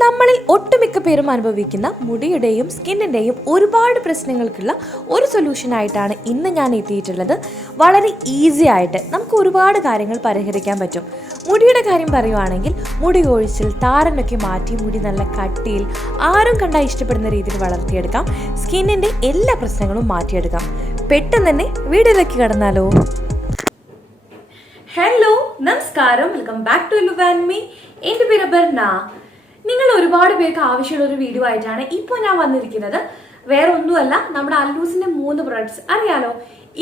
നമ്മളിൽ ഒട്ടുമിക്ക പേരും അനുഭവിക്കുന്ന മുടിയുടെയും സ്കിന്നിൻ്റെയും ഒരുപാട് പ്രശ്നങ്ങൾക്കുള്ള ഒരു സൊല്യൂഷനായിട്ടാണ് ഇന്ന് ഞാൻ എത്തിയിട്ടുള്ളത്. വളരെ ഈസി ആയിട്ട് നമുക്ക് ഒരുപാട് കാര്യങ്ങൾ പരിഹരിക്കാൻ പറ്റും. മുടിയുടെ കാര്യം പറയുവാണെങ്കിൽ മുടി കൊഴിച്ചിൽ, താരനൊക്കെ മാറ്റി മുടി നല്ല കട്ടിയിൽ ആരും കണ്ടാൽ ഇഷ്ടപ്പെടുന്ന രീതിയിൽ വളർത്തിയെടുക്കാം. സ്കിന്നിൻ്റെ എല്ലാ പ്രശ്നങ്ങളും മാറ്റിയെടുക്കാം. പെട്ടെന്ന് തന്നെ വീഡിയോയിലേക്ക് കടന്നാലോ. ഹലോ, നമസ്കാരം, വെൽക്കം ബാക്ക് ടു അലുവാൻമി. എൻ്റെ പേര് ബർണ. നിങ്ങൾ ഒരുപാട് പേർക്ക് ആവശ്യമുള്ള ഒരു വീഡിയോ ആയിട്ടാണ് ഇപ്പോൾ ഞാൻ വന്നിരിക്കുന്നത്. വേറെ ഒന്നുമല്ല, നമ്മുടെ അല്ലൂസിന്റെ 3 പ്രൊഡക്ട്സ് അറിയാലോ.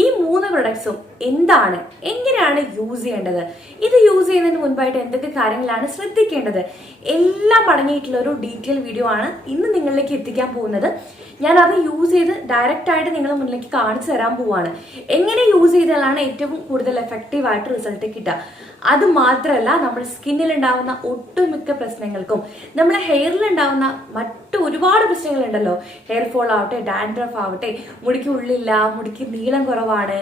ഈ 3 പ്രൊഡക്ട്സും എന്താണ്, എങ്ങനെയാണ് യൂസ് ചെയ്യേണ്ടത്, ഇത് യൂസ് ചെയ്യുന്നതിന് മുൻപായിട്ട് എന്തൊക്കെ കാര്യങ്ങളാണ് ശ്രദ്ധിക്കേണ്ടത്, എല്ലാം അടങ്ങിയിട്ടുള്ള ഒരു ഡീറ്റെയിൽ വീഡിയോ ആണ് ഇന്ന് നിങ്ങളിലേക്ക് എത്തിക്കാൻ പോകുന്നത്. ഞാൻ അത് യൂസ് ചെയ്ത് ഡയറക്റ്റ് ആയിട്ട് നിങ്ങളുടെ മുന്നിലേക്ക് കാണിച്ചു തരാൻ പോവാണ്. എങ്ങനെ യൂസ് ചെയ്താലാണ് ഏറ്റവും കൂടുതൽ എഫക്റ്റീവ് ആയിട്ട് റിസൾട്ട് കിട്ടുക. അത് മാത്രമല്ല, നമ്മുടെ സ്കിന്നിൽ ഉണ്ടാവുന്ന ഒട്ടുമിക്ക പ്രശ്നങ്ങൾക്കും, നമ്മുടെ ഹെയറിൽ ഉണ്ടാവുന്ന മറ്റു ഒരുപാട് പ്രശ്നങ്ങളുണ്ടല്ലോ, ഹെയർ ഫോൾ ആവട്ടെ, ഡാൻഡ്രഫ് ആവട്ടെ, മുടിക്ക് ഉള്ളില്ല, മുടിക്ക് നീളം കുറവാണ്,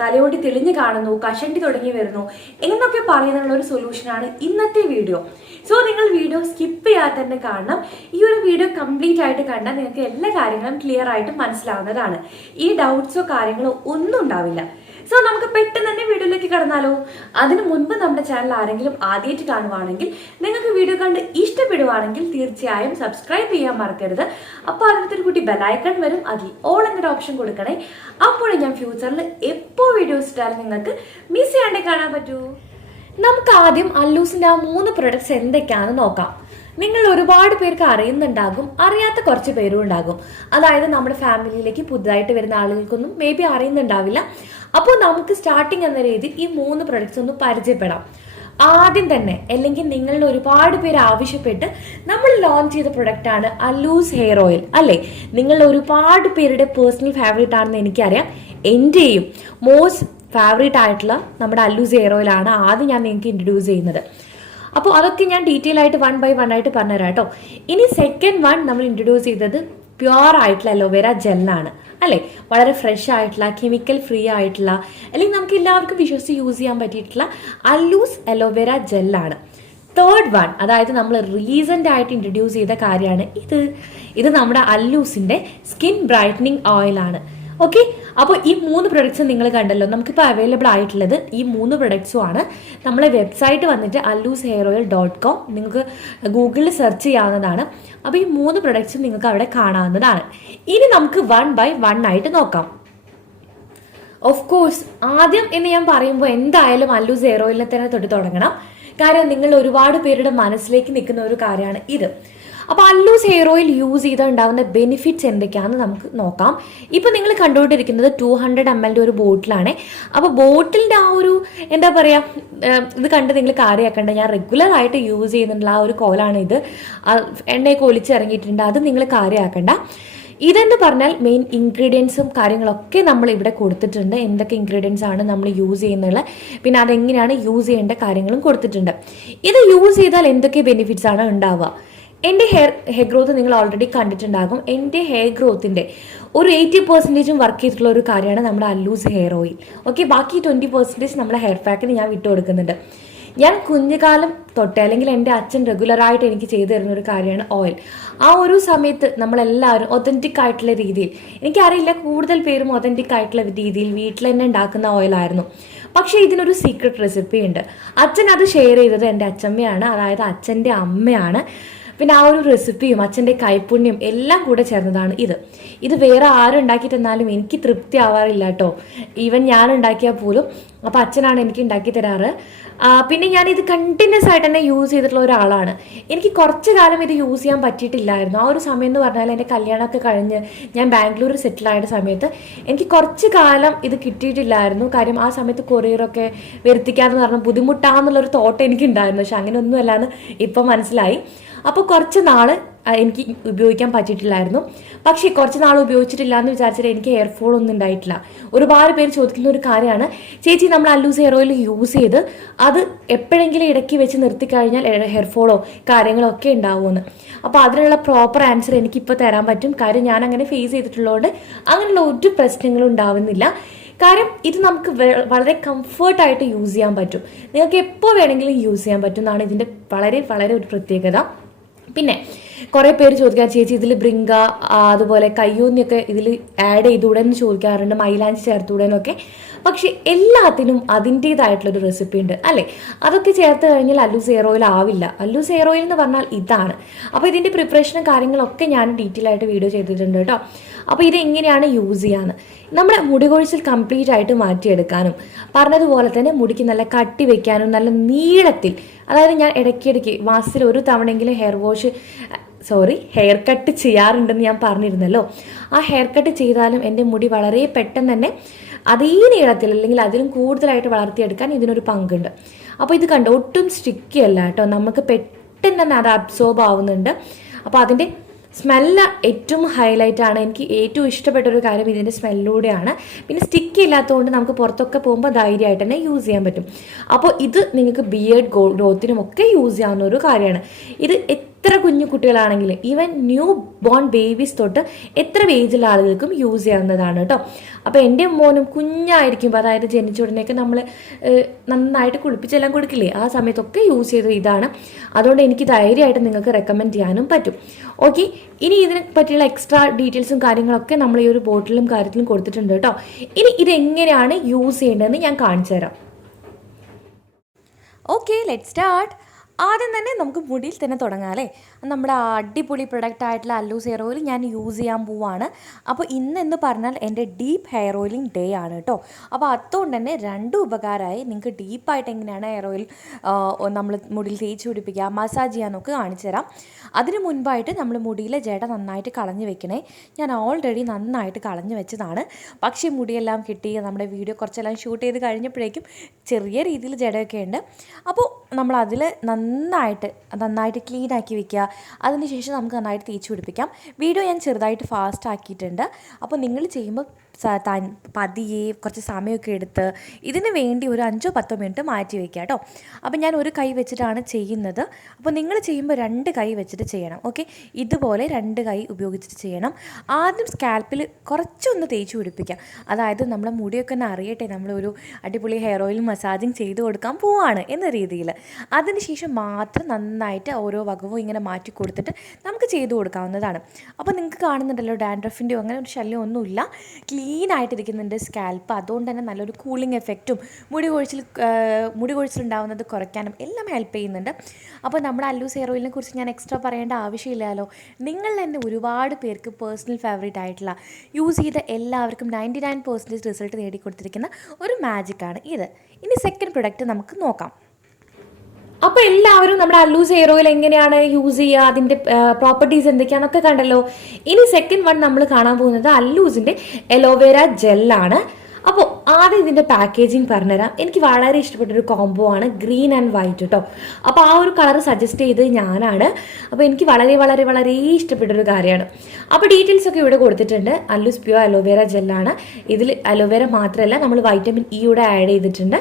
തലയോട്ടി തെളിഞ്ഞു കാണുന്നു, കഷണ്ടി തുടങ്ങി വരുന്നു എന്നൊക്കെ പറയുന്നതിനുള്ള ഒരു സൊല്യൂഷനാണ് ഇന്നത്തെ വീഡിയോ. സോ നിങ്ങൾ വീഡിയോ സ്കിപ്പ് ചെയ്യാതെ തന്നെ കാണണം. ഈ ഒരു വീഡിയോ കംപ്ലീറ്റ് ആയിട്ട് കണ്ടാൽ നിങ്ങൾക്ക് എല്ലാ കാര്യങ്ങളും ക്ലിയർ ആയിട്ട് മനസ്സിലാവുന്നതാണ്. ഈ ഡൗട്ട്സോ കാര്യങ്ങളോ ഒന്നും ഉണ്ടാവില്ല. സോ നമുക്ക് പെട്ടെന്ന് തന്നെ വീഡിയോയിലേക്ക് കടന്നാലോ. അതിനു മുൻപ് നമ്മുടെ ചാനൽ ആരെങ്കിലും ആദ്യമായിട്ട് കാണുവാണെങ്കിൽ, നിങ്ങൾക്ക് വീഡിയോ കണ്ട് ഇഷ്ടപ്പെടുവാണെങ്കിൽ തീർച്ചയായും സബ്സ്ക്രൈബ് ചെയ്യാൻ മറക്കരുത്. അപ്പോൾ അതിനകത്തൊരു കുട്ടി ബെലൈക്കൺ വരും, അതിൽ ഓൾ എന്നൊരു ഓപ്ഷൻ കൊടുക്കണേ. അപ്പോഴേ ഞാൻ ഫ്യൂച്ചറിൽ എപ്പോൾ വീഡിയോസ് ഇട്ടാലും നിങ്ങൾക്ക് മിസ് ചെയ്യാണ്ടേ കാണാൻ പറ്റൂ. നമുക്ക് ആദ്യം അല്ലൂസിന്റെ ആ 3 പ്രൊഡക്ട്സ് എന്തൊക്കെയാണെന്ന് നോക്കാം. നിങ്ങൾ ഒരുപാട് പേർക്ക് അറിയുന്നുണ്ടാകും, അറിയാത്ത കുറച്ച് പേരും ഉണ്ടാകും. അതായത് നമ്മുടെ ഫാമിലിയിലേക്ക് പുതുതായിട്ട് വരുന്ന ആളുകൾക്കൊന്നും മേ ബി അറിയുന്നുണ്ടാവില്ല. അപ്പോൾ നമുക്ക് സ്റ്റാർട്ടിങ് എന്ന രീതിയിൽ ഈ 3 പ്രൊഡക്ട്സ് ഒന്ന് പരിചയപ്പെടാം. ആദ്യം തന്നെ, അല്ലെങ്കിൽ നിങ്ങളുടെ ഒരുപാട് പേര് ആവശ്യപ്പെട്ട് നമ്മൾ ലോഞ്ച് ചെയ്ത പ്രൊഡക്റ്റ് ആണ് അല്ലൂസ് ഹെയർ ഓയിൽ, അല്ലേ? നിങ്ങളുടെ ഒരുപാട് പേരുടെ പേഴ്സണൽ ഫേവറേറ്റ് ആണെന്ന് എനിക്കറിയാം. എൻ്റെയും മോസ്റ്റ് ഫേവറേറ്റ് ആയിട്ടുള്ള നമ്മുടെ അല്ലൂസ് ഹെയർ ഓയിൽ ആണ് ആദ്യം ഞാൻ നിങ്ങൾക്ക് ഇൻട്രൊഡ്യൂസ് ചെയ്യുന്നത്. അപ്പോൾ അതൊക്കെ ഞാൻ ഡീറ്റെയിൽ ആയിട്ട് 1 by 1 ആയിട്ട് പറഞ്ഞുതരാം കേട്ടോ. ഇനി സെക്കൻഡ് വൺ നമ്മൾ ഇൻട്രൊഡ്യൂസ് ചെയ്തത് പ്യുവർ ആയിട്ടുള്ള അലോവേര ജെല്ലാണ്, അല്ലേ? വളരെ ഫ്രഷ് ആയിട്ടുള്ള, കെമിക്കൽ ഫ്രീ ആയിട്ടുള്ള, അല്ലെങ്കിൽ നമുക്ക് എല്ലാവർക്കും വിശ്വസിച്ച് യൂസ് ചെയ്യാൻ പറ്റിയിട്ടുള്ള അല്ലൂസ് അലോവേര ജെല്ലാണ്. തേർഡ് വൺ, അതായത് നമ്മൾ റീസെൻ്റ് ആയിട്ട് ഇൻട്രൊഡ്യൂസ് ചെയ്ത കാര്യമാണ് ഇത് നമ്മുടെ അല്ലൂസിൻ്റെ സ്കിൻ ബ്രൈറ്റനിങ് ഓയിലാണ്. ഓക്കെ, അപ്പോൾ ഈ 3 പ്രൊഡക്ട്സ് നിങ്ങൾ കണ്ടല്ലോ. നമുക്കിപ്പോൾ അവൈലബിൾ ആയിട്ടുള്ളത് ഈ 3 പ്രൊഡക്ട്സും ആണ്. നമ്മളെ വെബ്സൈറ്റ് വന്നിട്ട് allushairOil.com, നിങ്ങൾക്ക് ഗൂഗിളിൽ സെർച്ച് ചെയ്യാവുന്നതാണ്. അപ്പോൾ ഈ 3 പ്രൊഡക്ട്സും നിങ്ങൾക്ക് അവിടെ കാണാവുന്നതാണ്. ഇനി നമുക്ക് 1 by 1 ആയിട്ട് നോക്കാം. ഓഫ് കോഴ്സ്, ആദ്യം എന്ന് ഞാൻ പറയുമ്പോൾ എന്തായാലും അല്ലൂസ് ഹെയർ ഓയിലിനെ തന്നെ തൊട്ട് തുടങ്ങണം. കാരണം നിങ്ങൾ ഒരുപാട് പേരുടെ മനസ്സിലേക്ക് നിൽക്കുന്ന ഒരു കാര്യമാണ് ഇത്. അപ്പോൾ അല്ലൂസ് ഹെയർ ഓയിൽ യൂസ് ചെയ്താൽ ഉണ്ടാകുന്ന ബെനിഫിറ്റ്സ് എന്തൊക്കെയാണെന്ന് നമുക്ക് നോക്കാം. ഇപ്പം നിങ്ങൾ കണ്ടുകൊണ്ടിരിക്കുന്നത് 200 ml ഒരു ബോട്ടിലാണ്. അപ്പോൾ ബോട്ടിലിൻ്റെ ആ ഒരു എന്താ പറയുക, ഇത് കണ്ട് നിങ്ങൾ കാര്യമാക്കണ്ട. ഞാൻ റെഗുലർ ആയിട്ട് യൂസ് ചെയ്യുന്നുള്ള ആ ഒരു കോലാണ് ഇത്. എണ്ണയൊക്കെ ഒലിച്ചിറങ്ങിയിട്ടുണ്ട്, അത് നിങ്ങൾ കാര്യമാക്കണ്ട. ഇതെന്ന് പറഞ്ഞാൽ മെയിൻ ഇൻഗ്രീഡിയൻസും കാര്യങ്ങളൊക്കെ നമ്മൾ ഇവിടെ കൊടുത്തിട്ടുണ്ട്. എന്തൊക്കെ ഇൻഗ്രീഡിയൻസ് ആണ് നമ്മൾ യൂസ് ചെയ്യുന്നത്, പിന്നെ അതെങ്ങനെയാണ് യൂസ് ചെയ്യേണ്ട കാര്യങ്ങളും കൊടുത്തിട്ടുണ്ട്. ഇത് യൂസ് ചെയ്താൽ എന്തൊക്കെ ബെനിഫിറ്റ്സ് ആണ് ഉണ്ടാവുക. എൻ്റെ ഹെയർ ഗ്രോത്ത് നിങ്ങൾ ഓൾറെഡി കണ്ടിട്ടുണ്ടാകും. എൻ്റെ ഹെയർ ഗ്രോത്തിൻ്റെ ഒരു 80% വർക്ക് ചെയ്തിട്ടുള്ള ഒരു കാര്യമാണ് നമ്മുടെ അല്ലൂസ് ഹെയർ ഓയിൽ. ഓക്കെ, ബാക്കി 20% നമ്മുടെ ഹെയർ പാക്കിന് ഞാൻ വിട്ടു കൊടുക്കുന്നുണ്ട്. ഞാൻ കുഞ്ഞുകാലം തൊട്ടേ, അല്ലെങ്കിൽ എൻ്റെ അച്ഛൻ റെഗുലറായിട്ട് എനിക്ക് ചെയ്തു തരുന്ന ഒരു കാര്യമാണ് ഓയിൽ. ആ ഒരു സമയത്ത് നമ്മളെല്ലാവരും ഒതൻറ്റിക് ആയിട്ടുള്ള രീതിയിൽ, എനിക്കറിയില്ല കൂടുതൽ പേരും ഒതൻറ്റിക് ആയിട്ടുള്ള രീതിയിൽ വീട്ടിൽ തന്നെ ഉണ്ടാക്കുന്ന ഓയിലായിരുന്നു. പക്ഷേ ഇതിനൊരു സീക്രട്ട് റെസിപ്പി ഉണ്ട്. അച്ഛൻ അത് ഷെയർ ചെയ്തത് എൻ്റെ അച്ഛമ്മയാണ്, അതായത് അച്ഛൻ്റെ അമ്മയാണ്. പിന്നെ ആ ഒരു റെസിപ്പിയും അച്ഛൻ്റെ കൈപ്പുണ്യം എല്ലാം കൂടെ ചേർന്നതാണ് ഇത് വേറെ ആരും ഉണ്ടാക്കിയിട്ടെന്നാലും എനിക്ക് തൃപ്തി ആവാറില്ല കേട്ടോ. ഈവൻ ഞാൻ ഉണ്ടാക്കിയാൽ പോലും. അപ്പോൾ അച്ഛനാണ് എനിക്ക് ഉണ്ടാക്കി തരാറ്. പിന്നെ ഞാനിത് കണ്ടിന്യൂസ് ആയിട്ട് തന്നെ യൂസ് ചെയ്തിട്ടുള്ള ഒരാളാണ്. എനിക്ക് കുറച്ച് കാലം ഇത് യൂസ് ചെയ്യാൻ പറ്റിയിട്ടില്ലായിരുന്നു. ആ ഒരു സമയം എന്ന് പറഞ്ഞാൽ എൻ്റെ കല്യാണമൊക്കെ കഴിഞ്ഞ് ഞാൻ ബാംഗ്ലൂർ സെറ്റിലായ സമയത്ത് എനിക്ക് കുറച്ച് കാലം ഇത് കിട്ടിയിട്ടില്ലായിരുന്നു. കാര്യം ആ സമയത്ത് കൊറിയറൊക്കെ വരുത്തിക്കാമെന്ന് പറഞ്ഞാൽ ബുദ്ധിമുട്ടാണെന്നുള്ളൊരു തോട്ട് എനിക്കുണ്ടായിരുന്നു. പക്ഷെ അങ്ങനെയൊന്നും അല്ലാന്ന് ഇപ്പം മനസ്സിലായി. അപ്പോൾ കുറച്ച് നാൾ എനിക്ക് ഉപയോഗിക്കാൻ പറ്റിയിട്ടില്ലായിരുന്നു. പക്ഷേ കുറച്ച് നാൾ ഉപയോഗിച്ചിട്ടില്ല എന്ന് വിചാരിച്ചിട്ട് എനിക്ക് ഹെയർ ഫോൾ ഒന്നും ഉണ്ടായിട്ടില്ല. ഒരുപാട് പേര് ചോദിക്കുന്ന ഒരു കാര്യമാണ്, ചേച്ചി നമ്മൾ അല്ലൂസ് ഹെയർ ഓയിൽ യൂസ് ചെയ്ത് അത് എപ്പോഴെങ്കിലും ഇടയ്ക്ക് വെച്ച് നിർത്തിക്കഴിഞ്ഞാൽ ഹെയർ ഫോളോ കാര്യങ്ങളോ ഒക്കെ ഉണ്ടാവുമെന്ന്. അപ്പോൾ അതിനുള്ള പ്രോപ്പർ ആൻസർ എനിക്കിപ്പോൾ തരാൻ പറ്റും. കാര്യം ഞാൻ അങ്ങനെ ഫേസ് ചെയ്തിട്ടുള്ളതുകൊണ്ട് അങ്ങനെയുള്ള ഒരു പ്രശ്നങ്ങളും ഉണ്ടാവുന്നില്ല. കാര്യം ഇത് നമുക്ക് വളരെ കംഫർട്ടായിട്ട് യൂസ് ചെയ്യാൻ പറ്റും. നിങ്ങൾക്ക് എപ്പോൾ വേണമെങ്കിലും യൂസ് ചെയ്യാൻ പറ്റും എന്നാണ് ഇതിൻ്റെ വളരെ വളരെ ഒരു പ്രത്യേകത. പിന്നെ കുറേ പേര് ചോദിക്കാൻ ചേച്ചി ഇതിൽ ബ്രിങ്ക അതുപോലെ കയ്യൂന്നിയൊക്കെ ഇതിൽ ആഡ് ചെയ്തുകൂടെ എന്ന് ചോദിക്കാറുണ്ട്, മൈലാഞ്ചി ചേർത്തുകൂടെന്നൊക്കെ. പക്ഷെ എല്ലാത്തിനും അതിൻ്റേതായിട്ടുള്ളൊരു റെസിപ്പി ഉണ്ട് അല്ലേ. അതൊക്കെ ചേർത്ത് കഴിഞ്ഞാൽ അല്ലൂസ് ഹെയർ ഓയിൽ ആവില്ല. അല്ലൂസ് ഹെയർ ഓയിൽ എന്ന് പറഞ്ഞാൽ ഇതാണ്. അപ്പോൾ ഇതിൻ്റെ പ്രിപ്പറേഷനും കാര്യങ്ങളൊക്കെ ഞാൻ ഡീറ്റെയിൽ ആയിട്ട് വീഡിയോ ചെയ്തിട്ടുണ്ട് കേട്ടോ. അപ്പോൾ ഇത് എങ്ങനെയാണ് യൂസ് ചെയ്യാന്ന്, നമ്മുടെ മുടി കൊഴിച്ചിൽ കംപ്ലീറ്റ് ആയിട്ട് മാറ്റിയെടുക്കാനും പറഞ്ഞതുപോലെ തന്നെ മുടിക്ക് നല്ല കട്ടി വെക്കാനും നല്ല നീളത്തിൽ, അതായത് ഞാൻ ഇടയ്ക്കിടയ്ക്ക് മാസത്തിൽ ഒരു തവണയെങ്കിലും ഹെയർ കട്ട് ചെയ്യാറുണ്ടെന്ന് ഞാൻ പറഞ്ഞിരുന്നല്ലോ. ആ ഹെയർ കട്ട് ചെയ്താലും എൻ്റെ മുടി വളരെ പെട്ടെന്ന് തന്നെ അതേ നീളത്തിൽ അല്ലെങ്കിൽ അതിലും കൂടുതലായിട്ട് വളർത്തിയെടുക്കാൻ ഇതിനൊരു പങ്കുണ്ട്. അപ്പോൾ ഇത് കണ്ടോ, ഒട്ടും സ്റ്റിക്കി അല്ല കേട്ടോ, നമുക്ക് പെട്ടെന്ന് തന്നെ അത് അബ്സോർബ് ആവുന്നുണ്ട്. അപ്പോൾ അതിൻ്റെ സ്മെല്ല് ഏറ്റവും ഹൈലൈറ്റ് ആണ്. എനിക്ക് ഏറ്റവും ഇഷ്ടപ്പെട്ട ഒരു കാര്യം ഇതിൻ്റെ സ്മെല്ലിലൂടെയാണ്. പിന്നെ സ്റ്റിക്ക് ഇല്ലാത്തതുകൊണ്ട് നമുക്ക് പുറത്തൊക്കെ പോകുമ്പോൾ ധൈര്യമായിട്ട് തന്നെ യൂസ് ചെയ്യാൻ പറ്റും. അപ്പോൾ ഇത് നിങ്ങൾക്ക് ബിയേർഡ് ഗ്രോത്തിനും ഒക്കെ യൂസ് ചെയ്യാവുന്ന ഒരു കാര്യമാണ്. ഇത് എത്ര കുഞ്ഞു കുട്ടികളാണെങ്കിലും ഈവൻ ന്യൂ ബോൺ ബേബീസ് തൊട്ട് എത്ര ഏജുള്ള ആളുകൾക്കും യൂസ് ചെയ്യാവുന്നതാണ് കേട്ടോ. അപ്പോൾ എൻ്റെ മോനും കുഞ്ഞായിരിക്കുമ്പോൾ, അതായത് ജനിച്ച ഉടനെയൊക്കെ നമ്മൾ നന്നായിട്ട് കുളിപ്പിച്ചെല്ലാം കൊടുക്കില്ലേ, ആ സമയത്തൊക്കെ യൂസ് ചെയ്തത് ഇതാണ്. അതുകൊണ്ട് എനിക്ക് ധൈര്യമായിട്ട് നിങ്ങൾക്ക് റെക്കമെൻഡ് ചെയ്യാനും പറ്റും. ഓക്കെ, ഇനി ഇതിനെ പറ്റിയുള്ള എക്സ്ട്രാ ഡീറ്റെയിൽസും കാര്യങ്ങളൊക്കെ നമ്മൾ ഈ ഒരു ബോട്ടിലും കാര്യത്തിലും കൊടുത്തിട്ടുണ്ട് കേട്ടോ. ഇനി ഇതെങ്ങനെയാണ് യൂസ് ചെയ്യേണ്ടതെന്ന് ഞാൻ കാണിച്ചു തരാം. Okay, let start. ആദ്യം തന്നെ നമുക്ക് മുടിയിൽ തന്നെ തുടങ്ങാം അല്ലേ. നമ്മുടെ അടിപൊളി പ്രൊഡക്റ്റ് ആയിട്ടുള്ള അല്ലൂസ് ഹെയർ ഓയിൽ ഞാൻ യൂസ് ചെയ്യാൻ പോവാണ്. അപ്പോൾ ഇന്നെന്ന് പറഞ്ഞാൽ എൻ്റെ ഡീപ്പ് ഹെയർ ഓയിലിംഗ് ഡേ ആണ് കേട്ടോ. അപ്പോൾ അതുകൊണ്ട് തന്നെ രണ്ടും ഉപകാരമായി. നിങ്ങൾക്ക് ഡീപ്പായിട്ട് എങ്ങനെയാണ് ഹെയർ ഓയിൽ നമ്മൾ മുടിയിൽ തേച്ച് പിടിപ്പിക്കുക, മസാജ് ചെയ്യാനൊക്കെ കാണിച്ചു തരാം. അതിന് മുൻപായിട്ട് നമ്മൾ മുടിയിലെ ജട നന്നായിട്ട് കളഞ്ഞു വെക്കണേ. ഞാൻ ഓൾറെഡി നന്നായിട്ട് കളഞ്ഞു വെച്ചതാണ്. പക്ഷേ മുടിയെല്ലാം കിട്ടി, നമ്മുടെ വീഡിയോ കുറച്ചെല്ലാം ഷൂട്ട് ചെയ്ത് കഴിഞ്ഞപ്പോഴേക്കും ചെറിയ രീതിയിൽ ജടയൊക്കെ ഉണ്ട്. അപ്പോൾ നമ്മൾ അതിൽ നന്നായിട്ട് ക്ലീൻ ആക്കി വെക്കുക. അതിനുശേഷം നമുക്ക് നന്നായിട്ട് തേച്ച് പിടിപ്പിക്കാം. വീഡിയോ ഞാൻ ചെറുതായിട്ട് ഫാസ്റ്റ് ആക്കിയിട്ടുണ്ട്. അപ്പോൾ നിങ്ങൾ ചെയ്യുമ്പോൾ പതിയെ കുറച്ച് സമയമൊക്കെ എടുത്ത് ഇതിന് വേണ്ടി ഒരു 5-10 മിനിറ്റ് മാറ്റി വയ്ക്കുക കേട്ടോ. അപ്പോൾ ഞാൻ ഒരു കൈ വെച്ചിട്ടാണ് ചെയ്യുന്നത്. അപ്പോൾ നിങ്ങൾ ചെയ്യുമ്പോൾ 2 കൈ വെച്ചിട്ട് ചെയ്യണം. ഓക്കെ, ഇതുപോലെ 2 കൈ ഉപയോഗിച്ചിട്ട് ചെയ്യണം. ആദ്യം സ്കാൽപ്പിൽ കുറച്ചൊന്ന് തേച്ച് പിടിപ്പിക്കാം. അതായത് നമ്മുടെ മുടിയൊക്കെ ഒന്ന് അറിയട്ടെ, നമ്മളൊരു അടിപൊളി ഹെയർ ഓയിൽ മസാജിങ് ചെയ്ത് കൊടുക്കാൻ പോവാണ് എന്ന രീതിയിൽ. അതിനുശേഷം മാത്രം നന്നായിട്ട് ഓരോ വകവും ഇങ്ങനെ മാറ്റി കൊടുത്തിട്ട് നമുക്ക് ചെയ്ത് കൊടുക്കാവുന്നതാണ്. അപ്പോൾ നിങ്ങൾക്ക് കാണുന്നുണ്ടല്ലോ, ഡാൻഡ്രഫിൻ്റെയോ അങ്ങനെ ഒരു ശല്യം ഒന്നുമില്ല, ക്ലീൻ ആയിട്ടിരിക്കുന്നുണ്ട് സ്കാൽപ്പ്. അതുകൊണ്ട് തന്നെ നല്ലൊരു കൂളിംഗ് എഫക്റ്റും മുടി കൊഴിച്ചിലുണ്ടാവുന്നത് കുറയ്ക്കാനും എല്ലാം ഹെൽപ്പ് ചെയ്യുന്നുണ്ട്. അപ്പോൾ നമ്മുടെ അല്ലൂസ് ഹെയർ ഓയിലിനെ കുറിച്ച് ഞാൻ എക്സ്ട്രാ പറയേണ്ട ആവശ്യമില്ലല്ലോ. നിങ്ങൾ തന്നെ ഒരുപാട് പേർക്ക് പേഴ്സണൽ ഫേവറേറ്റ് ആയിട്ടുള്ള, യൂസ് ചെയ്ത എല്ലാവർക്കും 99% റിസൾട്ട് നേടിക്കൊടുത്തിരിക്കുന്ന ഒരു മാജിക്കാണ് ഇത്. ഇനി സെക്കൻഡ് പ്രൊഡക്റ്റ് നമുക്ക് നോക്കാം. അപ്പോൾ എല്ലാവരും നമ്മുടെ അല്ലൂസ് ഹെയർ ഓയിൽ എങ്ങനെയാണ് യൂസ് ചെയ്യുക, അതിൻ്റെ പ്രോപ്പർട്ടീസ് എന്തൊക്കെയാണെന്നൊക്കെ കണ്ടല്ലോ. ഇനി സെക്കൻഡ് വൺ നമ്മൾ കാണാൻ പോകുന്നത് അല്ലൂസിൻ്റെ അലോവേര ജെല്ലാണ്. അപ്പോൾ ആദ്യം ഇതിൻ്റെ പാക്കേജിങ് പറഞ്ഞുതരാം. എനിക്ക് വളരെ ഇഷ്ടപ്പെട്ടൊരു കോംബോ ആണ്, ഗ്രീൻ ആൻഡ് വൈറ്റ് കേട്ടോ. അപ്പോൾ ആ ഒരു കളർ സജസ്റ്റ് ചെയ്തത് ഞാനാണ്. അപ്പോൾ എനിക്ക് വളരെ വളരെ വളരെ ഇഷ്ടപ്പെട്ടൊരു കാര്യമാണ്. അപ്പോൾ ഡീറ്റെയിൽസ് ഒക്കെ ഇവിടെ കൊടുത്തിട്ടുണ്ട്. അല്ലൂസ് പ്യൂർ അലോവേര ജെല്ലാണ്. ഇതിൽ അലോവേര മാത്രമല്ല, നമ്മൾ വൈറ്റമിൻ ഇയുടെ ആഡ് ചെയ്തിട്ടുണ്ട്.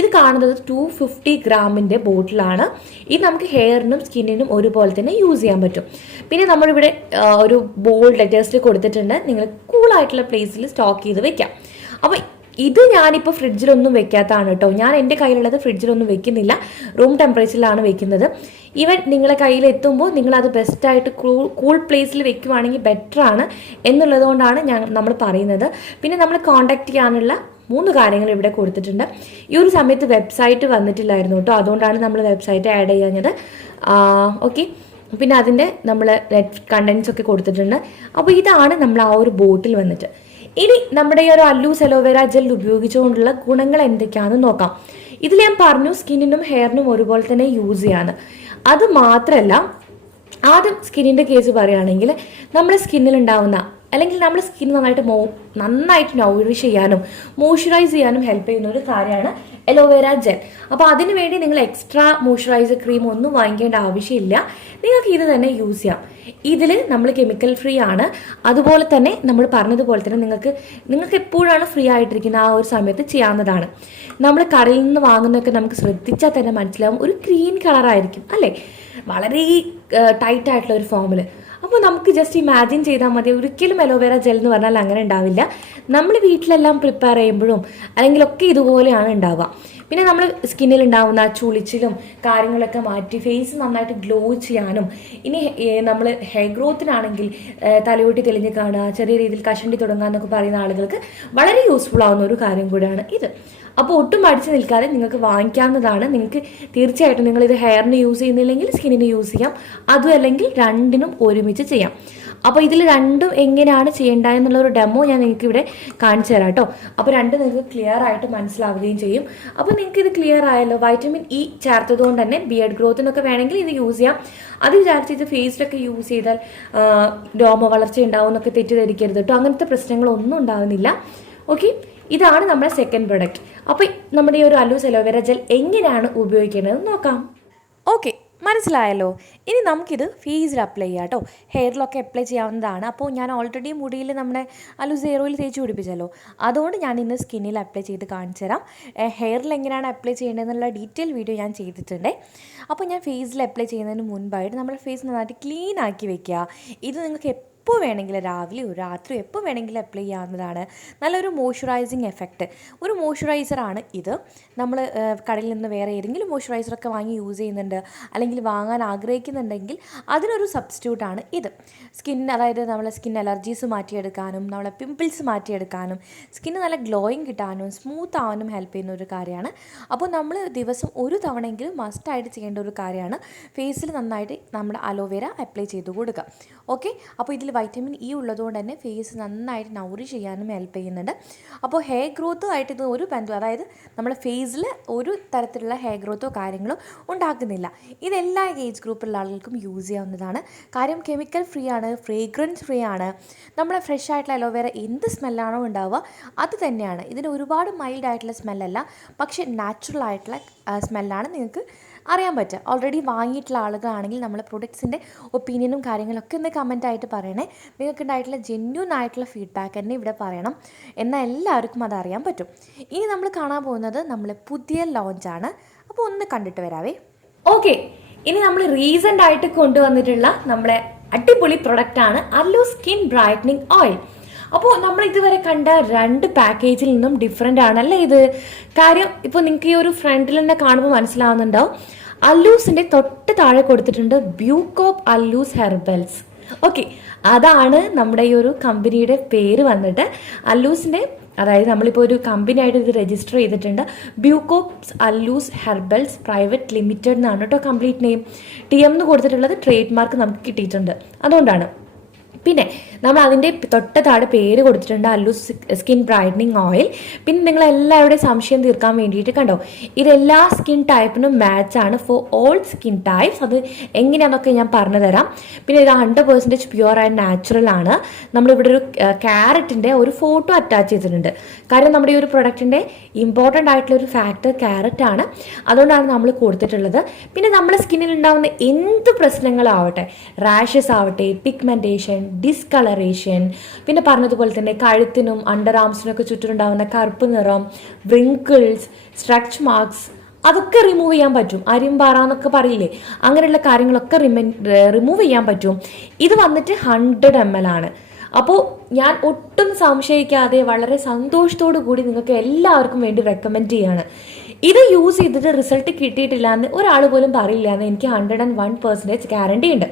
ഇത് കാണുന്നത് 250 ഗ്രാമിൻ്റെ ബോട്ടിലാണ്. ഇത് നമുക്ക് ഹെയറിനും സ്കിന്നിനും ഒരുപോലെ തന്നെ യൂസ് ചെയ്യാൻ പറ്റും. പിന്നെ നമ്മളിവിടെ ഒരു ബോൾഡ് ലെറ്റേഴ്സിൽ കൊടുത്തിട്ടുണ്ട്, നിങ്ങൾ കൂളായിട്ടുള്ള പ്ലേസിൽ സ്റ്റോക്ക് ചെയ്ത് വെക്കാം. അപ്പോൾ ഇത് ഞാനിപ്പോൾ ഫ്രിഡ്ജിലൊന്നും വെക്കാത്തതാണ് കേട്ടോ. ഞാൻ എൻ്റെ കയ്യിലുള്ളത് ഫ്രിഡ്ജിലൊന്നും വെക്കുന്നില്ല, റൂം ടെമ്പറേച്ചറിലാണ് വെക്കുന്നത്. ഈവൻ നിങ്ങളെ കയ്യിലെത്തുമ്പോൾ നിങ്ങളത് ബെസ്റ്റായിട്ട് കൂൾ പ്ലേസിൽ വെക്കുവാണെങ്കിൽ ബെറ്ററാണ് എന്നുള്ളത് കൊണ്ടാണ് നമ്മൾ പറയുന്നത്. പിന്നെ നമ്മൾ കോൺടാക്ട് ചെയ്യാനുള്ള 3 കാര്യങ്ങൾ ഇവിടെ കൊടുത്തിട്ടുണ്ട്. ഈ ഒരു സമയത്ത് വെബ്സൈറ്റ് വന്നിട്ടില്ലായിരുന്നു കേട്ടോ, അതുകൊണ്ടാണ് നമ്മൾ വെബ്സൈറ്റ് ആഡ് ചെയ്യാഞ്ഞത്. ഓക്കെ, പിന്നെ അതിൻ്റെ നമ്മൾ നെറ്റ് കണ്ടൻസ് ഒക്കെ കൊടുത്തിട്ടുണ്ട്. അപ്പോൾ ഇതാണ് നമ്മൾ ആ ഒരു ബോട്ടിൽ വന്നിട്ട്. ഇനി നമ്മുടെ ഈ ഒരു അല്ലൂസ് അലോവേര ജെൽ ഉപയോഗിച്ചുകൊണ്ടുള്ള ഗുണങ്ങൾ എന്തൊക്കെയാണെന്ന് നോക്കാം. ഇതിൽ ഞാൻ പറഞ്ഞു സ്കിന്നിനും ഹെയറിനും ഒരുപോലെ തന്നെ യൂസ് ചെയ്യാന്ന്. അത് മാത്രമല്ല, ആദ്യം സ്കിന്നിൻ്റെ കേസ് പറയുകയാണെങ്കിൽ നമ്മുടെ സ്കിന്നിലുണ്ടാവുന്ന, അല്ലെങ്കിൽ നമ്മുടെ സ്കിൻ നന്നായിട്ട് നൗറിഷ് ചെയ്യാനും മോയ്സ്ചറൈസ് ചെയ്യാനും ഹെൽപ്പ് ചെയ്യുന്ന ഒരു കാര്യമാണ് അലോവേര ജെൽ. അപ്പോൾ അതിനു വേണ്ടി നിങ്ങൾ എക്സ്ട്രാ മോയ്സ്ചറൈസർ ക്രീം ഒന്നും വാങ്ങിക്കേണ്ട ആവശ്യമില്ല, നിങ്ങൾക്ക് ഇത് തന്നെ യൂസ് ചെയ്യാം. ഇതിൽ നമ്മൾ കെമിക്കൽ ഫ്രീ ആണ്. അതുപോലെ തന്നെ നമ്മൾ പറഞ്ഞതുപോലെ തന്നെ നിങ്ങൾക്ക് എപ്പോഴാണ് ഫ്രീ ആയിട്ടിരിക്കുന്ന ആ ഒരു സമയത്ത് ചെയ്യാവുന്നതാണ്. നമ്മൾ കടയിൽ നിന്ന് വാങ്ങുന്നതൊക്കെ നമുക്ക് ശ്രദ്ധിച്ചാൽ തന്നെ മനസ്സിലാവും, ഒരു ഗ്രീൻ കളറായിരിക്കും അല്ലേ, വളരെ ടൈറ്റ് ആയിട്ടുള്ള ഒരു ഫോമിൽ. അപ്പോൾ നമുക്ക് ജസ്റ്റ് ഇമാജിൻ ചെയ്താൽ മതി. ഒരിക്കലും അലോവേര ജെൽ എന്ന് പറഞ്ഞാൽ അങ്ങനെ ഉണ്ടാവില്ല. നമ്മൾ വീട്ടിലെല്ലാം പ്രിപ്പയർ ചെയ്യുമ്പോഴും അല്ലെങ്കിലൊക്കെ ഇതുപോലെയാണ് ഉണ്ടാവുക. പിന്നെ നമ്മൾ സ്കിന്നിൽ ഉണ്ടാവുന്ന ചുളിച്ചിലും കാര്യങ്ങളൊക്കെ മാറ്റി ഫേസ് നന്നായിട്ട് ഗ്ലോ ചെയ്യാനും, ഇനി നമ്മൾ ഹെയർ ഗ്രോത്തിനാണെങ്കിൽ തലയോട്ടി തെളിഞ്ഞ് കാണുക, ചെറിയ രീതിയിൽ കഷണ്ടി തുടങ്ങുക എന്നൊക്കെ പറയുന്ന ആളുകൾക്ക് വളരെ യൂസ്ഫുൾ ആവുന്ന ഒരു കാര്യം കൂടിയാണ് ഇത്. അപ്പോൾ ഒട്ടും മടിച്ച് നിൽക്കാതെ നിങ്ങൾക്ക് വാങ്ങിക്കാവുന്നതാണ്. നിങ്ങൾക്ക് തീർച്ചയായിട്ടും നിങ്ങളിത് ഹെയറിന് യൂസ് ചെയ്യുന്നില്ലെങ്കിൽ സ്കിന്നിന് യൂസ് ചെയ്യാം, അതും അല്ലെങ്കിൽ രണ്ടിനും ഒരുമിച്ച് ചെയ്യാം. അപ്പോൾ ഇതിൽ രണ്ടും എങ്ങനെയാണ് ചെയ്യേണ്ടത് എന്നുള്ളൊരു ഡെമോ ഞാൻ നിങ്ങൾക്ക് ഇവിടെ കാണിച്ചു തരാം കേട്ടോ. അപ്പോൾ രണ്ടും നിങ്ങൾക്ക് ക്ലിയർ ആയിട്ട് മനസ്സിലാവുകയും ചെയ്യും. അപ്പോൾ നിങ്ങൾക്ക് ഇത് ക്ലിയർ ആയല്ലോ. വൈറ്റമിൻ ഇ ചേർത്തത് കൊണ്ട് തന്നെ ബിയർഡ് ഗ്രോത്തിനൊക്കെ വേണമെങ്കിൽ ഇത് യൂസ് ചെയ്യാം. അത് വിചാരിച്ച് ഇത് ഫേസിലൊക്കെ യൂസ് ചെയ്താൽ രോമ വളർച്ച ഉണ്ടാവും എന്നൊക്കെ തെറ്റിദ്ധരിക്കരുത് കേട്ടോ. അങ്ങനത്തെ പ്രശ്നങ്ങളൊന്നും ഉണ്ടാകുന്നില്ല. ഓക്കെ, ഇതാണ് നമ്മുടെ സെക്കൻഡ് പ്രൊഡക്റ്റ്. അപ്പോൾ നമ്മുടെ ഈ ഒരു അലൂസ് അലോവേര ജെൽ എങ്ങനെയാണ് ഉപയോഗിക്കേണ്ടത് നോക്കാം. ഓക്കെ, മനസ്സിലായല്ലോ. ഇനി നമുക്കിത് ഫേസിൽ അപ്ലൈ ചെയ്യാം കേട്ടോ. ഹെയറിലൊക്കെ അപ്ലൈ ചെയ്യാവുന്നതാണ്. അപ്പോൾ ഞാൻ ഓൾറെഡി മുടിയിൽ നമ്മുടെ അലൂസ് HairOil തേച്ച് പിടിപ്പിച്ചല്ലോ, അതുകൊണ്ട് ഞാൻ ഇന്ന് സ്കിന്നിൽ അപ്ലൈ ചെയ്ത് കാണിച്ചു തരാം. ഹെയറിൽ എങ്ങനെയാണ് അപ്ലൈ ചെയ്യേണ്ടതെന്നുള്ള ഡീറ്റെയിൽ വീഡിയോ ഞാൻ ചെയ്തിട്ടുണ്ട്. അപ്പോൾ ഞാൻ ഫേസിൽ അപ്ലൈ ചെയ്യുന്നതിന് മുൻപായിട്ട് നമ്മുടെ ഫേസ് നന്നായിട്ട് ക്ലീൻ ആക്കി വെക്കുക. ഇത് നിങ്ങൾക്ക് എപ്പോൾ വേണമെങ്കിലും രാവിലെയോ രാത്രിയോ എപ്പോൾ വേണമെങ്കിലും അപ്ലൈ ചെയ്യാവുന്നതാണ്. നല്ലൊരു മോയ്സ്ചറൈസിങ് എഫക്റ്റ്, ഒരു മോയ്സ്ചറൈസറാണ് ഇത്. നമ്മൾ കടയിൽ നിന്ന് വേറെ ഏതെങ്കിലും മോയ്സ്ചറൈസറൊക്കെ വാങ്ങി യൂസ് ചെയ്യുന്നുണ്ട് അല്ലെങ്കിൽ വാങ്ങാൻ ആഗ്രഹിക്കുന്നുണ്ടെങ്കിൽ അതിനൊരു സബ്സ്റ്റിറ്റ്യൂട്ടാണ് ഇത്. അതായത് നമ്മളെ സ്കിൻ അലർജീസ് മാറ്റിയെടുക്കാനും നമ്മളെ പിമ്പിൾസ് മാറ്റിയെടുക്കാനും സ്കിന്ന് നല്ല ഗ്ലോയിങ് കിട്ടാനും സ്മൂത്ത് ആവാനും ഹെൽപ്പ് ചെയ്യുന്ന ഒരു കാര്യമാണ്. അപ്പോൾ നമ്മൾ ദിവസം ഒരു തവണയെങ്കിലും മസ്റ്റായിട്ട് ചെയ്യേണ്ട ഒരു കാര്യമാണ് ഫേസിൽ നന്നായിട്ട് നമ്മുടെ അലോവേര അപ്ലൈ ചെയ്ത് കൊടുക്കുക. ഓക്കെ, അപ്പോൾ ഇതിൽ വൈറ്റമിൻ ഇ ഉള്ളതുകൊണ്ട് തന്നെ ഫേസ് നന്നായിട്ട് നൗറിഷ് ചെയ്യാനും ഹെൽപ്പ് ചെയ്യുന്നുണ്ട്. അപ്പോൾ ഹെയർ ഗ്രോത്തും ആയിട്ട് ഇത് ഒരു ബന്ധം, അതായത് നമ്മുടെ ഫേസിൽ ഒരു തരത്തിലുള്ള ഹെയർ ഗ്രോത്തോ കാര്യങ്ങളോ ഉണ്ടാക്കുന്നില്ല. ഇതെല്ലാ ഏജ് ഗ്രൂപ്പിലുള്ള ആളുകൾക്കും യൂസ് ചെയ്യാവുന്നതാണ്. കാര്യം കെമിക്കൽ ഫ്രീ ആണ്, ഫ്രേഗ്രൻസ് ഫ്രീ ആണ്. നമ്മുടെ ഫ്രഷ് ആയിട്ടുള്ള അലോവേര എന്ത് സ്മെല്ലാണോ ഉണ്ടാവുക അത് തന്നെയാണ്. ഇതിന് ഒരുപാട് മൈൽഡ് ആയിട്ടുള്ള സ്മെല്ലല്ല, പക്ഷേ നാച്ചുറൽ ആയിട്ടുള്ള സ്മെല്ലാണ് നിങ്ങൾക്ക് അറിയാൻ പറ്റുക. ഓൾറെഡി വാങ്ങിയിട്ടുള്ള ആളുകളാണെങ്കിൽ നമ്മളെ പ്രൊഡക്ട്സിൻ്റെ ഒപ്പീനിയനും കാര്യങ്ങളൊക്കെ ഒന്ന് കമൻറ്റായിട്ട് പറയണേ. നിങ്ങൾക്ക് ഉണ്ടായിട്ടുള്ള ജെന്യൂൻ ആയിട്ടുള്ള ഫീഡ്ബാക്ക് തന്നെ ഇവിടെ പറയണം, എന്നാൽ എല്ലാവർക്കും അതറിയാൻ പറ്റും. ഇനി നമ്മൾ കാണാൻ പോകുന്നത് നമ്മൾ പുതിയ ലോഞ്ചാണ്. അപ്പോൾ ഒന്ന് കണ്ടിട്ട് വരാവേ. ഓക്കെ, ഇനി നമ്മൾ റീസെൻ്റ് ആയിട്ട് കൊണ്ടുവന്നിട്ടുള്ള നമ്മുടെ അടിപൊളി പ്രൊഡക്റ്റാണ് അല്ലു സ്കിൻ ബ്രൈറ്റനിങ് ഓയിൽ. അപ്പോൾ നമ്മൾ ഇതുവരെ കണ്ട 2 പാക്കേജിൽ നിന്നും ഡിഫറെൻ്റ് ആണല്ലേ ഇത്. കാര്യം ഇപ്പോൾ നിങ്ങൾക്ക് ഈ ഒരു ഫ്രണ്ടിൽ തന്നെ കാണുമ്പോൾ മനസ്സിലാവുന്നുണ്ടാവും. അല്ലൂസിൻ്റെ തൊട്ട് താഴെ കൊടുത്തിട്ടുണ്ട് ബ്യൂക്കോപ്പ് അല്ലൂസ് ഹെർബൽസ്. ഓക്കെ, അതാണ് നമ്മുടെ ഈ ഒരു കമ്പനിയുടെ പേര് വന്നിട്ട്. അല്ലൂസിൻ്റെ, അതായത് നമ്മളിപ്പോൾ ഒരു കമ്പനി ആയിട്ട് ഇത് രജിസ്റ്റർ ചെയ്തിട്ടുണ്ട്. ബ്യൂക്കോപ്സ് അല്ലൂസ് ഹെർബൽസ് പ്രൈവറ്റ് ലിമിറ്റഡ് എന്നാണ് കേട്ടോ കംപ്ലീറ്റ് നെയിം. TM എന്ന് കൊടുത്തിട്ടുള്ളത് ട്രേഡ് മാർക്ക് നമുക്ക് കിട്ടിയിട്ടുണ്ട്, അതുകൊണ്ടാണ്. പിന്നെ നമ്മൾ അതിൻ്റെ തൊട്ട് താഴെ പേര് കൊടുത്തിട്ടുണ്ട് അല്ലു സ്കിൻ ബ്രൈറ്റനിങ് ഓയിൽ. പിന്നെ നിങ്ങളെല്ലാവരുടെയും സംശയം തീർക്കാൻ വേണ്ടിയിട്ട് കണ്ടോ, ഇതെല്ലാ സ്കിൻ ടൈപ്പിനും മാച്ചാണ്, ഫോർ ഓൾ സ്കിൻ ടൈപ്സ്. അത് എങ്ങനെയാണെന്നൊക്കെ ഞാൻ പറഞ്ഞു തരാം. പിന്നെ ഇത് 100% പ്യുവർ ആൻഡ് നാച്ചുറൽ ആണ്. നമ്മളിവിടെ ഒരു ക്യാരറ്റിൻ്റെ ഒരു ഫോട്ടോ അറ്റാച്ച് ചെയ്തിട്ടുണ്ട്. കാര്യം നമ്മുടെ ഈ ഒരു പ്രൊഡക്റ്റിൻ്റെ ഇമ്പോർട്ടൻ്റ് ആയിട്ടുള്ള ഒരു ഫാക്ടർ ക്യാരറ്റ് ആണ്, അതുകൊണ്ടാണ് നമ്മൾ കൊടുത്തിട്ടുള്ളത്. പിന്നെ നമ്മുടെ സ്കിന്നിൽ ഉണ്ടാകുന്ന എന്ത് പ്രശ്നങ്ങളാവട്ടെ, റാഷസ് ആവട്ടെ, പിഗ്മെൻറ്റേഷൻ, ഡിസ്കളറേഷൻ, പിന്നെ പറഞ്ഞതുപോലെ തന്നെ കഴുത്തിനും അണ്ടർ ആംസിനൊക്കെ ചുറ്റുമുണ്ടാവുന്ന കറുപ്പ് നിറം, വ്രിങ്കിൾസ്, സ്ട്രെച്ച് മാർക്സ്, അതൊക്കെ റിമൂവ് ചെയ്യാൻ പറ്റും. അരിമ്പാറ എന്നൊക്കെ പറയില്ലേ, അങ്ങനെയുള്ള കാര്യങ്ങളൊക്കെ റിമൂവ് ചെയ്യാൻ പറ്റും. ഇത് വന്നിട്ട് 100 ml ആണ്. അപ്പോൾ ഞാൻ ഒട്ടും സംശയിക്കാതെ വളരെ സന്തോഷത്തോടു കൂടി നിങ്ങൾക്ക് എല്ലാവർക്കും വേണ്ടി റെക്കമെൻഡ് ചെയ്യാണ്. ഇത് യൂസ് ചെയ്തിട്ട് റിസൾട്ട് കിട്ടിയിട്ടില്ല എന്ന് ഒരാൾ പോലും പറയില്ല എന്ന് എനിക്ക് 101% ഗ്യാരണ്ടി ഉണ്ട്.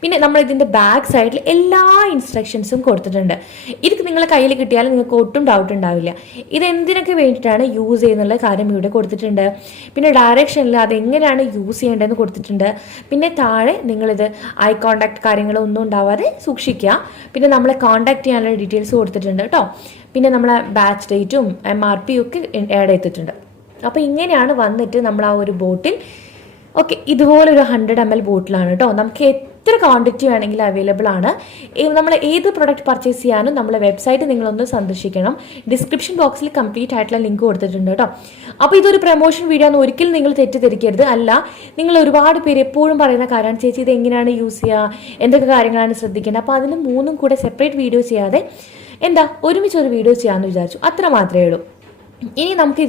പിന്നെ നമ്മൾ ഇതിൻ്റെ ബാക്ക് സൈഡിൽ എല്ലാ ഇൻസ്ട്രക്ഷൻസും കൊടുത്തിട്ടുണ്ട്. ഇത് നിങ്ങളെ കയ്യിൽ കിട്ടിയാലും നിങ്ങൾക്ക് ഒട്ടും ഡൗട്ട് ഉണ്ടാവില്ല ഇത് എന്തിനൊക്കെ വേണ്ടിയിട്ടാണ് യൂസ് ചെയ്യുന്നുള്ള കാര്യം ഇവിടെ കൊടുത്തിട്ടുണ്ട്. പിന്നെ ഡയറക്ഷനിൽ അതെങ്ങനെയാണ് യൂസ് ചെയ്യേണ്ടതെന്ന് കൊടുത്തിട്ടുണ്ട്. പിന്നെ താഴെ നിങ്ങളിത് ഐ കോണ്ടാക്ട് കാര്യങ്ങളൊന്നും ഉണ്ടാവാതെ സൂക്ഷിക്കുക. പിന്നെ നമ്മളെ കോണ്ടാക്ട് ചെയ്യാനുള്ള ഡീറ്റെയിൽസ് കൊടുത്തിട്ടുണ്ട് കേട്ടോ. പിന്നെ നമ്മളെ ബാച്ച് ഡേറ്റും MRP ഒക്കെ ആഡ് ചെയ്തിട്ടുണ്ട്. അപ്പോൾ ഇങ്ങനെയാണ് വന്നിട്ട് നമ്മൾ ആ ഒരു ബോട്ടിൽ. ഓക്കെ, ഇതുപോലൊരു 100 ml ബോട്ടിലാണ് കേട്ടോ. നമുക്ക് എത്ര ക്വാണ്ടിറ്റി വേണമെങ്കിലും അവൈലബിൾ ആണ്. നമ്മൾ ഏത് പ്രൊഡക്റ്റ് പർച്ചേസ് ചെയ്യാനും നമ്മളെ വെബ്സൈറ്റ് നിങ്ങളൊന്ന് സന്ദർശിക്കണം. ഡിസ്ക്രിപ്ഷൻ ബോക്സിൽ കംപ്ലീറ്റ് ആയിട്ടുള്ള ലിങ്ക് കൊടുത്തിട്ടുണ്ട് കേട്ടോ. അപ്പോൾ ഇതൊരു പ്രൊമോഷൻ വീഡിയോ ആണ്, ഒരിക്കലും നിങ്ങൾ തെറ്റിദ്ധരിക്കരുത്. അല്ല, നിങ്ങൾ ഒരുപാട് പേര് എപ്പോഴും പറയുന്ന കാര്യമാണ്, ചേച്ചി ഇത് എങ്ങനെയാണ് യൂസ് ചെയ്യുക, എന്തൊക്കെ കാര്യങ്ങളാണ് ശ്രദ്ധിക്കേണ്ടത്. അപ്പോൾ അതിന് 3 കൂടെ സെപ്പറേറ്റ് വീഡിയോ ചെയ്യാതെ ഒരുമിച്ചൊരു വീഡിയോ ചെയ്യാമെന്ന് വിചാരിച്ചു, അത്ര മാത്രമേ ഉള്ളൂ. ഇനി നമുക്ക്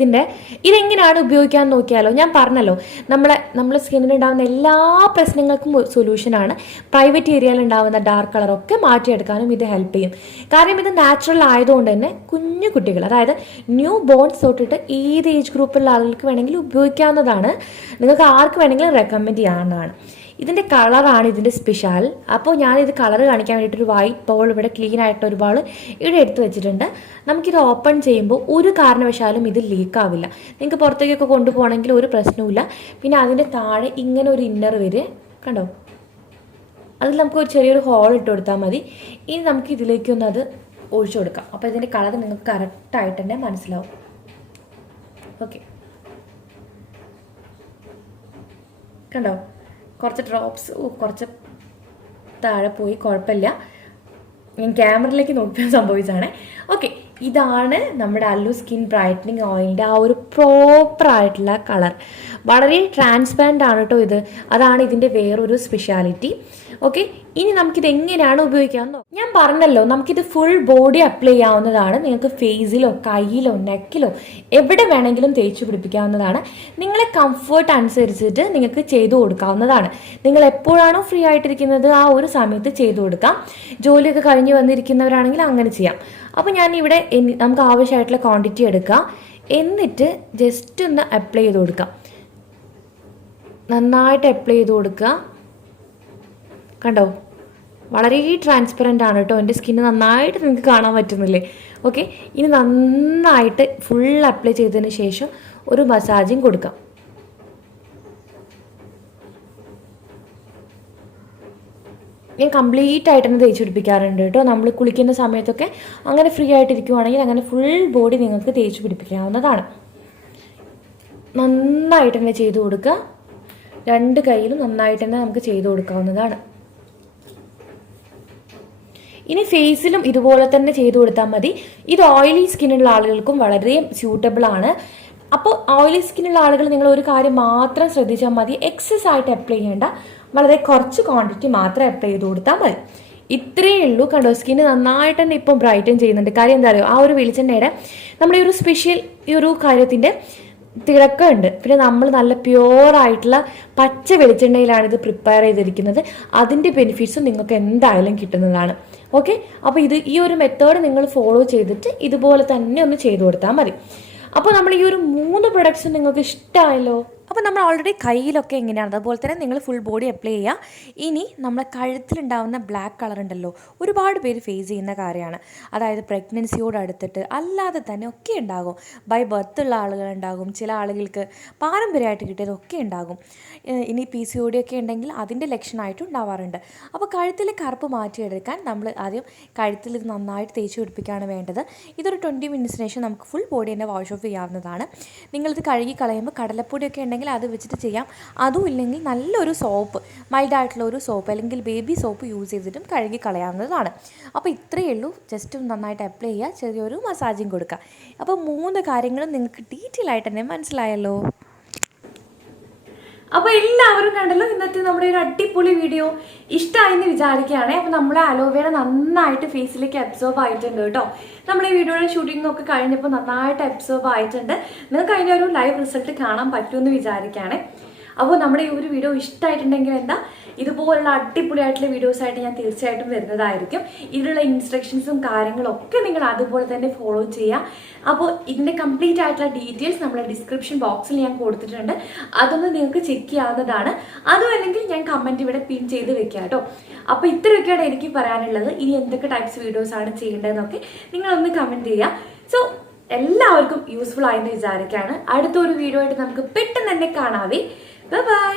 ഇതെങ്ങനെയാണ് ഉപയോഗിക്കാൻ നോക്കിയാലോ. ഞാൻ പറഞ്ഞല്ലോ, നമ്മളെ സ്കിന്നിനുണ്ടാകുന്ന എല്ലാ പ്രശ്നങ്ങൾക്കും സൊല്യൂഷനാണ്. പ്രൈവറ്റ് ഏരിയയിൽ ഉണ്ടാകുന്ന ഡാർക്ക് കളറൊക്കെ മാറ്റിയെടുക്കാനും ഇത് ഹെൽപ്പ് ചെയ്യും. കാരണം ഇത് നാച്ചുറൽ ആയതുകൊണ്ട് തന്നെ കുഞ്ഞു കുട്ടികൾ, അതായത് ന്യൂ ബോൺസ് തൊട്ടിട്ട് ഏത് ഏജ് ഗ്രൂപ്പിലുള്ള ആളുകൾക്ക് വേണമെങ്കിലും ഉപയോഗിക്കാവുന്നതാണ്. നിങ്ങൾക്ക് ആർക്ക് വേണമെങ്കിലും റെക്കമെൻഡ് ചെയ്യാവുന്നതാണ്. ഇതിൻ്റെ കളറാണ് ഇതിൻ്റെ സ്പെഷ്യൽ. അപ്പോൾ ഞാനിത് കളർ കാണിക്കാൻ വേണ്ടിയിട്ടൊരു വൈറ്റ് ബൗൾ, ഇവിടെ ക്ലീൻ ആയിട്ടൊരു ബൗൾ ഇവിടെ എടുത്ത് വെച്ചിട്ടുണ്ട്. നമുക്കിത് ഓപ്പൺ ചെയ്യുമ്പോൾ ഒരു കാരണവശാലും ഇത് ലീക്കാവില്ല. നിങ്ങൾക്ക് പുറത്തേക്കൊക്കെ കൊണ്ടുപോകണമെങ്കിൽ ഒരു പ്രശ്നവുമില്ല. പിന്നെ അതിൻ്റെ താഴെ ഇങ്ങനെ ഒരു ഇന്നർ വരെ കണ്ടോ, അതിൽ നമുക്ക് ഒരു ചെറിയൊരു ഹോൾ ഇട്ട് കൊടുത്താൽ മതി. ഇനി നമുക്ക് ഇതിലേക്കൊന്ന് അത് ഒഴിച്ചു കൊടുക്കാം. അപ്പോൾ ഇതിൻ്റെ കളർ നിങ്ങൾക്ക് കറക്റ്റായിട്ട് തന്നെ മനസ്സിലാവും. ഓക്കെ, കണ്ടോ, കുറച്ച് ഡ്രോപ്സ് കുറച്ച് താഴെ പോയി, കുഴപ്പമില്ല. ഞാൻ ക്യാമറയിലേക്ക് നോക്കിയാൽ സംഭവിച്ചാണ്. ഓക്കെ, ഇതാണ് നമ്മുടെ അല്ലു സ്കിൻ ബ്രൈറ്റനിങ് ഓയിലിൻ്റെ ആ ഒരു പ്രോപ്പറായിട്ടുള്ള കളർ. വളരെ ട്രാൻസ്പെറൻ്റ് ആണ് കേട്ടോ ഇത്. അതാണ് ഇതിൻ്റെ വേറൊരു സ്പെഷ്യാലിറ്റി. ഓക്കെ, ഇനി നമുക്കിത് എങ്ങനെയാണ് ഉപയോഗിക്കാമെന്നോ. ഞാൻ പറഞ്ഞല്ലോ, നമുക്കിത് ഫുൾ ബോഡി അപ്ലൈ ചെയ്യാവുന്നതാണ്. നിങ്ങൾക്ക് ഫേസിലോ കയ്യിലോ നെക്കിലോ എവിടെ വേണമെങ്കിലും തേച്ച് പിടിപ്പിക്കാവുന്നതാണ്. നിങ്ങളെ കംഫേർട്ട് അനുസരിച്ചിട്ട് നിങ്ങൾക്ക് ചെയ്തു കൊടുക്കാവുന്നതാണ്. നിങ്ങൾ എപ്പോഴാണോ ഫ്രീ ആയിട്ടിരിക്കുന്നത് ആ ഒരു സമയത്ത് ചെയ്തു കൊടുക്കാം. ജോലിയൊക്കെ കഴിഞ്ഞ് വന്നിരിക്കുന്നവരാണെങ്കിൽ അങ്ങനെ ചെയ്യാം. അപ്പോൾ ഞാനിവിടെ നമുക്ക് ആവശ്യമായിട്ടുള്ള ക്വാണ്ടിറ്റി എടുക്കാം. എന്നിട്ട് ജസ്റ്റ് ഒന്ന് അപ്ലൈ ചെയ്ത് കൊടുക്കാം. നന്നായിട്ട് അപ്ലൈ ചെയ്ത് കൊടുക്കുക. കണ്ടോ, വളരെ ട്രാൻസ്പെറൻ്റ് ആണ് കേട്ടോ. എൻ്റെ സ്കിന്ന് നന്നായിട്ട് നിങ്ങൾക്ക് കാണാൻ പറ്റുന്നില്ലേ. ഓക്കെ, ഇനി നന്നായിട്ട് ഫുൾ അപ്ലൈ ചെയ്തതിന് ശേഷം ഒരു മസാജിങ് കൊടുക്കാം. ഞാൻ കംപ്ലീറ്റ് ആയിട്ട് തന്നെ തേച്ച് പിടിപ്പിക്കാറുണ്ട് കേട്ടോ. നമ്മൾ കുളിക്കുന്ന സമയത്തൊക്കെ അങ്ങനെ ഫ്രീ ആയിട്ടിരിക്കുവാണെങ്കിൽ അങ്ങനെ ഫുൾ ബോഡി നിങ്ങൾക്ക് തേച്ച് പിടിപ്പിക്കാവുന്നതാണ്. നന്നായിട്ട് തന്നെ ചെയ്ത് കൊടുക്കുക. രണ്ട് കൈയിലും നന്നായിട്ട് തന്നെ നമുക്ക് ചെയ്ത് കൊടുക്കാവുന്നതാണ്. ഇനി ഫേസിലും ഇതുപോലെ തന്നെ ചെയ്ത് കൊടുത്താൽ മതി. ഇത് ഓയിലി സ്കിന്നുള്ള ആളുകൾക്കും വളരെ സ്യൂട്ടബിൾ ആണ്. അപ്പോൾ ഓയിലി സ്കിന്നുള്ള ആളുകൾ നിങ്ങൾ ഒരു കാര്യം മാത്രം ശ്രദ്ധിച്ചാൽ മതി, എക്സസ് ആയിട്ട് അപ്ലൈ ചെയ്യേണ്ട, വളരെ കുറച്ച് ക്വാണ്ടിറ്റി മാത്രം അപ്ലൈ ചെയ്ത് കൊടുത്താൽ മതി. ഇത്രയേ ഉള്ളൂ. കണ്ടോ, സ്കിന്ന് നന്നായിട്ട് തന്നെ ഇപ്പം ബ്രൈറ്റൻ ചെയ്യുന്നുണ്ട്. കാര്യം എന്താ പറയുക, ആ ഒരു വെളിച്ചെണ്ണയുടെ നമ്മുടെ ഒരു സ്പെഷ്യൽ ഈ ഒരു കാര്യത്തിൻ്റെ തിളക്കമുണ്ട്. പിന്നെ നമ്മൾ നല്ല പ്യുവറായിട്ടുള്ള പച്ച വെളിച്ചെണ്ണയിലാണ് ഇത് പ്രിപ്പയർ ചെയ്തിരിക്കുന്നത്. അതിൻ്റെ ബെനിഫിറ്റ്സും നിങ്ങൾക്ക് എന്തായാലും കിട്ടുന്നതാണ്. ഓക്കെ, അപ്പോൾ ഈ ഒരു മെത്തേഡ് നിങ്ങൾ ഫോളോ ചെയ്തിട്ട് ഇതുപോലെ തന്നെ ഒന്ന് ചെയ്തു കൊടുത്താൽ മതി. അപ്പോൾ നമ്മൾ ഈ ഒരു 3 പ്രൊഡക്ട്സും നിങ്ങൾക്ക് ഇഷ്ടമായല്ലോ. അപ്പോൾ നമ്മൾ ഓൾറെഡി കയ്യിലൊക്കെ എങ്ങനെയാണ് അതുപോലെ തന്നെ നിങ്ങൾ ഫുൾ ബോഡി അപ്ലൈ ചെയ്യുക. ഇനി നമ്മുടെ കഴുത്തിലുണ്ടാവുന്ന ബ്ലാക്ക് കളർ ഉണ്ടല്ലോ, ഒരുപാട് പേര് ഫേസ് ചെയ്യുന്ന കാര്യമാണ്. അതായത് പ്രഗ്നൻസിയോട് അടുത്തിട്ട് അല്ലാതെ തന്നെ ഒക്കെ ഉണ്ടാകും. ബൈ ബർത്ത് ഉള്ള ആളുകളുണ്ടാകും, ചില ആളുകൾക്ക് പാരമ്പര്യമായിട്ട് കിട്ടിയതൊക്കെ ഉണ്ടാകും. ഇനി PCOD ഒക്കെ ഉണ്ടെങ്കിൽ അതിൻ്റെ ലക്ഷണമായിട്ടും ഉണ്ടാവാറുണ്ട്. അപ്പോൾ കഴുത്തിലെ കറുപ്പ് മാറ്റിയെടുക്കാൻ നമ്മൾ ആദ്യം കഴുത്തിൽ ഇത് നന്നായിട്ട് തേച്ച് പിടിപ്പിക്കുകയാണ് വേണ്ടത്. ഇതൊരു 20 മിനിറ്റ്സിന് ശേഷം നമുക്ക് ഫുൾ ബോഡി തന്നെ വാഷ് ഓഫ് ചെയ്യാവുന്നതാണ്. നിങ്ങളിത് കഴുകി കളയുമ്പോൾ കടലപ്പൊടിയൊക്കെ ഉണ്ടെങ്കിൽ അത് വെച്ചിട്ട് ചെയ്യാം. അതും ഇല്ലെങ്കിൽ നല്ലൊരു സോപ്പ്, മൈൽഡായിട്ടുള്ള ഒരു സോപ്പ് അല്ലെങ്കിൽ ബേബി സോപ്പ് യൂസ് ചെയ്തിട്ടും കഴുകി കളയാവുന്നതാണ്. അപ്പോൾ ഇത്രയേ ഉള്ളൂ. ജസ്റ്റ് നന്നായിട്ട് അപ്ലൈ ചെയ്യുക, ചെറിയൊരു മസാജിങ് കൊടുക്കുക. അപ്പോൾ 3 കാര്യങ്ങളും നിങ്ങൾക്ക് ഡീറ്റെയിൽ ആയിട്ട് തന്നെ മനസ്സിലായല്ലോ. അപ്പോൾ എല്ലാവരും കണ്ടല്ലോ, ഇന്നത്തെ നമ്മുടെ ഒരു അടിപൊളി വീഡിയോ ഇഷ്ടമായെന്ന് വിചാരിക്കുകയാണ്. അപ്പോൾ നമ്മുടെ അലോവേര നന്നായിട്ട് ഫേസിലേക്ക് അബ്സോർബ് ആയിട്ടുണ്ട് കേട്ടോ. നമ്മുടെ ഈ വീഡിയോയുടെ ഷൂട്ടിംഗ് ഒക്കെ കഴിഞ്ഞപ്പോൾ നന്നായിട്ട് അബ്സോർബ് ആയിട്ടുണ്ട്. നിങ്ങൾക്ക് അതിൻ്റെ ഒരു ലൈവ് റിസൾട്ട് കാണാൻ പറ്റുമെന്ന് വിചാരിക്കുകയാണ്. അപ്പോൾ നമ്മുടെ ഈ ഒരു വീഡിയോ ഇഷ്ടമായിട്ടുണ്ടെങ്കിൽ എന്താ, ഇതുപോലുള്ള അടിപൊളിയായിട്ടുള്ള വീഡിയോസായിട്ട് ഞാൻ തീർച്ചയായിട്ടും വരുന്നതായിരിക്കും. ഇതിലുള്ള ഇൻസ്ട്രക്ഷൻസും കാര്യങ്ങളും ഒക്കെ നിങ്ങൾ അതുപോലെ തന്നെ ഫോളോ ചെയ്യുക. അപ്പോൾ ഇതിൻ്റെ കംപ്ലീറ്റ് ആയിട്ടുള്ള ഡീറ്റെയിൽസ് നമ്മുടെ ഡിസ്ക്രിപ്ഷൻ ബോക്സിൽ ഞാൻ കൊടുത്തിട്ടുണ്ട്. അതൊന്ന് നിങ്ങൾക്ക് ചെക്ക് ചെയ്യാവുന്നതാണ്. അതും അല്ലെങ്കിൽ ഞാൻ കമൻറ്റ് ഇവിടെ പിൻ ചെയ്ത് വെക്കാം കേട്ടോ. അപ്പോൾ ഇത്രയൊക്കെയാണ് എനിക്ക് പറയാനുള്ളത്. ഇനി എന്തൊക്കെ ടൈപ്സ് വീഡിയോസാണ് ചെയ്യേണ്ടതെന്നൊക്കെ നിങ്ങളൊന്ന് കമൻറ്റ് ചെയ്യുക. സോ എല്ലാവർക്കും യൂസ്ഫുൾ ആയെന്ന് വിചാരിക്കുകയാണ്. അടുത്തൊരു വീഡിയോ ആയിട്ട് നമുക്ക് പെട്ടെന്ന് തന്നെ കാണാവേ. Bye bye.